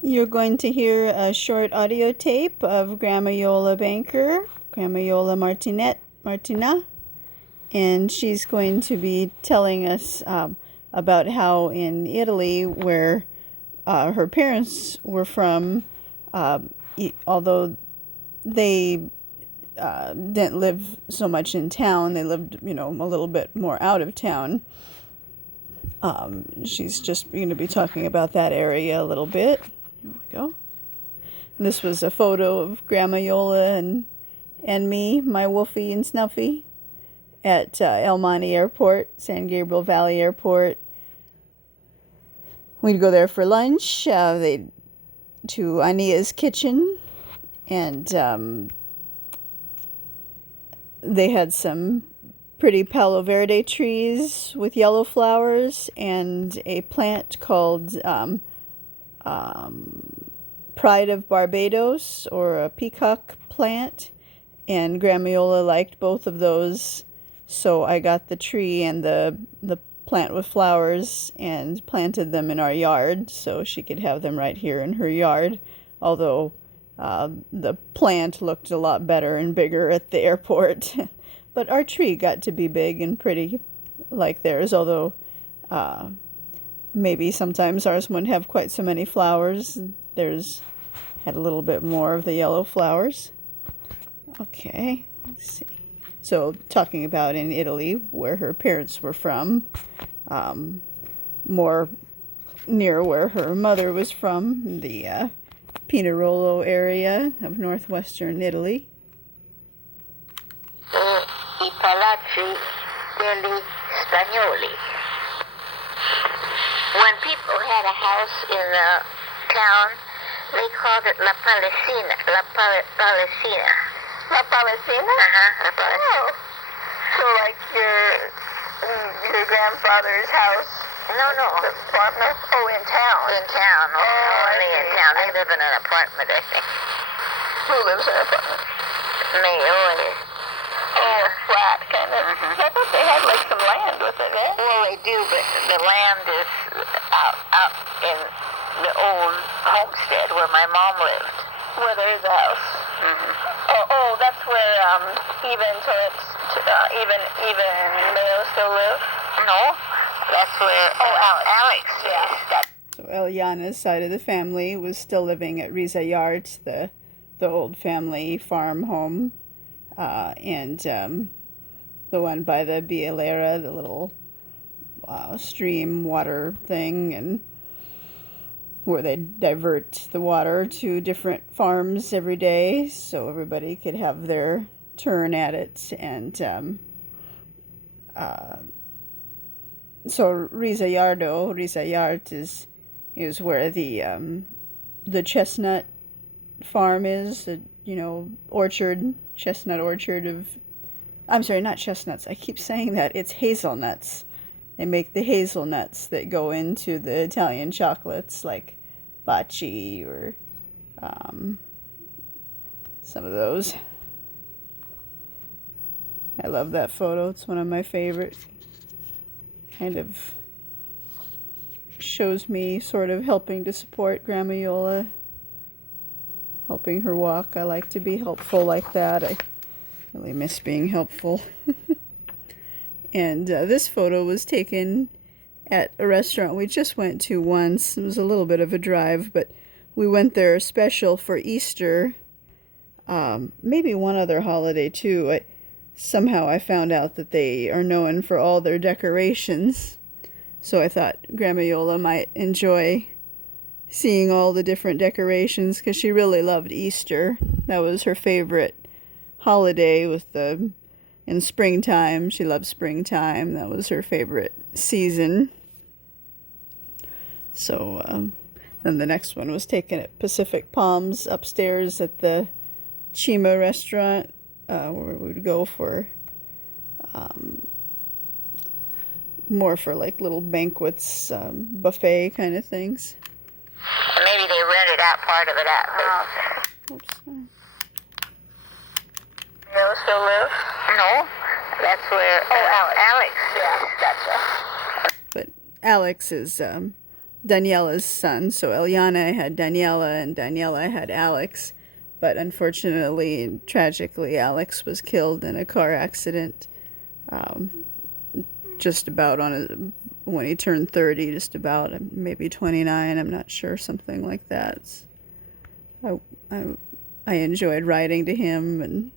You're going to hear a short audio tape of Grandma Iole Banker, Grandma Iole Martinat, and she's going to be telling us about how in Italy, where her parents were from, although they didn't live so much in town, they lived, a little bit more out of town. She's just going to be talking about that area a little bit. Here we go. This was a photo of Grandma Iole and me, my Wolfie and Snuffy, at El Monte Airport, San Gabriel Valley Airport. We'd go there for lunch. They'd to Ania's kitchen, and they had some pretty Palo Verde trees with yellow flowers and a plant called Pride of Barbados, or a peacock plant, and Grandma Iole liked both of those, so I got the tree and the plant with flowers and planted them in our yard so she could have them right here in her yard, although the plant looked a lot better and bigger at the airport. But our tree got to be big and pretty like theirs, although maybe sometimes ours wouldn't have quite so many flowers. Theirs had a little bit more of the yellow flowers. Okay, let's see. So, talking about in Italy, where her parents were from, more near where her mother was from, the Pinerolo area of northwestern Italy. I palazzi degli Spagnoli. When people had a house in a town, they called it La Palesina. La Palesina. La Palesina? La Palesina. Oh. So like your grandfather's house? No. The apartment? Oh, in town. In town. Only in town. They live in an apartment, I think. Who lives in an apartment? Iole. Oh, flat kind of. I thought they had like some land with it, eh? Well, they do, but the land is out in the old homestead where my mom lived. Where there is a house. Oh, that's where even Mayo still live? No, that's where Alex is. Yeah. So Eliana's side of the family was still living at Risagliart, the old family farm home, and the one by the Bielera, the little stream water thing, and where they divert the water to different farms every day so everybody could have their turn at it. And so Risagliart is where the chestnut farm is, chestnut orchard of, I'm sorry, not chestnuts, I keep saying that, it's hazelnuts. They make the hazelnuts that go into the Italian chocolates, like Baci or some of those. I love that photo. It's one of my favorites. Kind of shows me sort of helping to support Grandma Iole, helping her walk. I like to be helpful like that. I really miss being helpful. And this photo was taken at a restaurant we just went to once. It was a little bit of a drive, but we went there special for Easter. Maybe one other holiday too. Somehow I found out that they are known for all their decorations. So I thought Grandma Iole might enjoy seeing all the different decorations because she really loved Easter. That was her favorite holiday in springtime. She loved springtime. That was her favorite season. So then the next one was taken at Pacific Palms upstairs at the Chima restaurant, where we would go for more for like little banquets, buffet kind of things. Maybe they rented out part of it out. Oops. Mayo still live? No, that's where Alex. Alex. Yeah, gotcha. But Alex is Daniela's son. So Eliana had Daniela and Daniela had Alex. But unfortunately and tragically, Alex was killed in a car accident just about when he turned 30, just about, maybe 29, I'm not sure, something like that. I enjoyed writing to him, and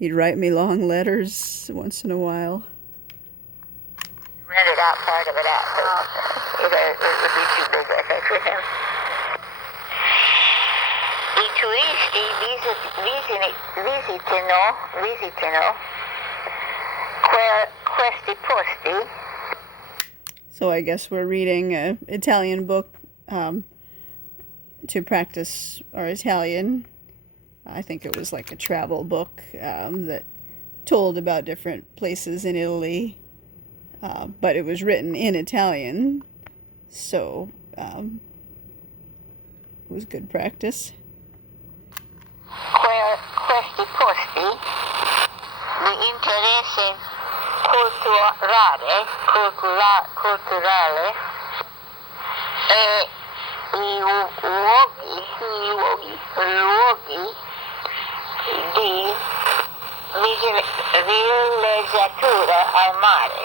he'd write me long letters once in a while. Rented out part of it out, so it would be too big, I think, for him. I turisti visitino questi posti. So I guess we're reading an Italian book to practice our Italian. I think it was like a travel book that told about different places in Italy, but it was written in Italian, so it was good practice. Questi posti di interesse culturale e i luoghi di villeggiatura al mare.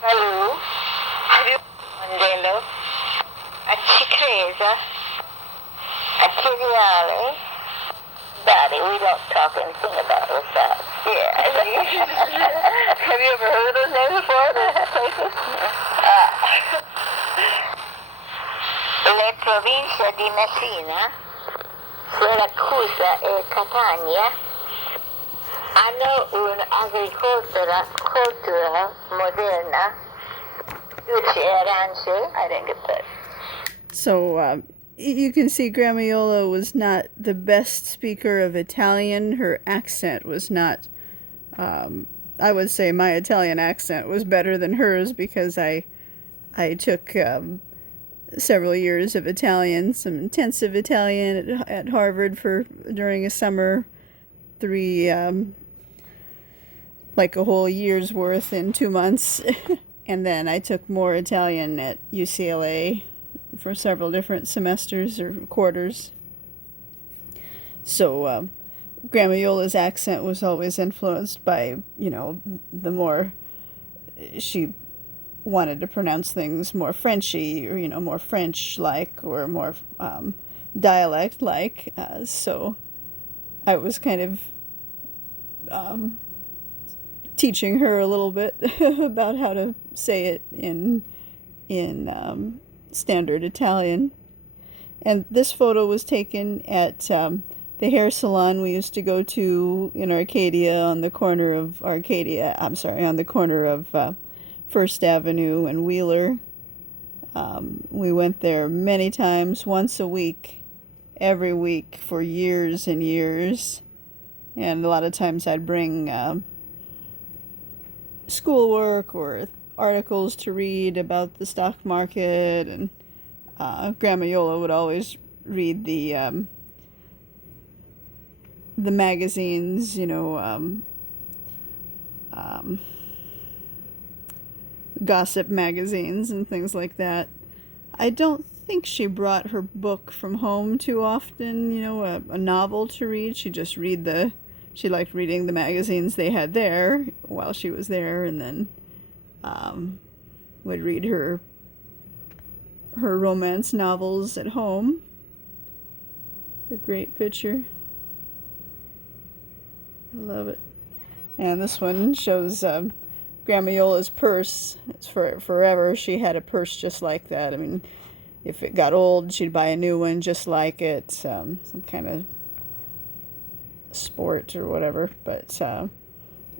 Salù, Mondello, a Cicresa, a Ciriale. Daddy, we don't talk anything about those sides. Yeah. Have you ever heard of those names before, those places? Le province di Messina, Siracusa e Catania hanno un'agricoltura moderna. Luce e arance. I didn't get that. So you can see Grandma Iole was not the best speaker of Italian. Her accent was not, I would say my Italian accent was better than hers, because I took several years of Italian, some intensive Italian at Harvard during a summer, like a whole year's worth in 2 months. And then I took more Italian at UCLA for several different semesters or quarters. So Grandma Iole's accent was always influenced by, the more she wanted to pronounce things more Frenchy, or, more French-like, or more dialect-like. So I was kind of teaching her a little bit about how to say it in standard Italian. And this photo was taken at the hair salon we used to go to in Arcadia, on the corner of First Avenue and Wheeler. We went there many times, once a week, every week for years and years. And a lot of times I'd bring schoolwork or articles to read about the stock market, and Grandma Iole would always read the magazines, gossip magazines and things like that. I don't think she brought her book from home too often, a novel to read. She liked reading the magazines they had there while she was there, and then would read her romance novels at home. A great picture. I love it. And this one shows Grandma Iole's purse. It's forever. She had a purse just like that. I mean, if it got old, she'd buy a new one just like it. Some kind of sport or whatever. But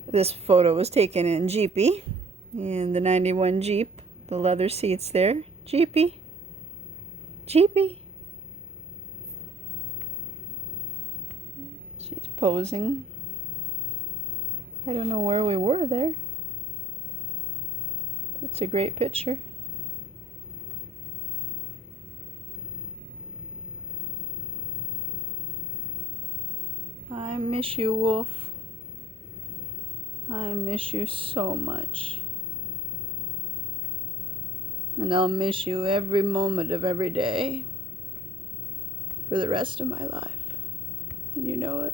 this photo was taken in Jeepy, in the 91 Jeep. The leather seats there. Jeepy. Jeepy. She's posing. I don't know where we were there. It's a great picture. I miss you, Wolf. I miss you so much. And I'll miss you every moment of every day for the rest of my life. And you know it.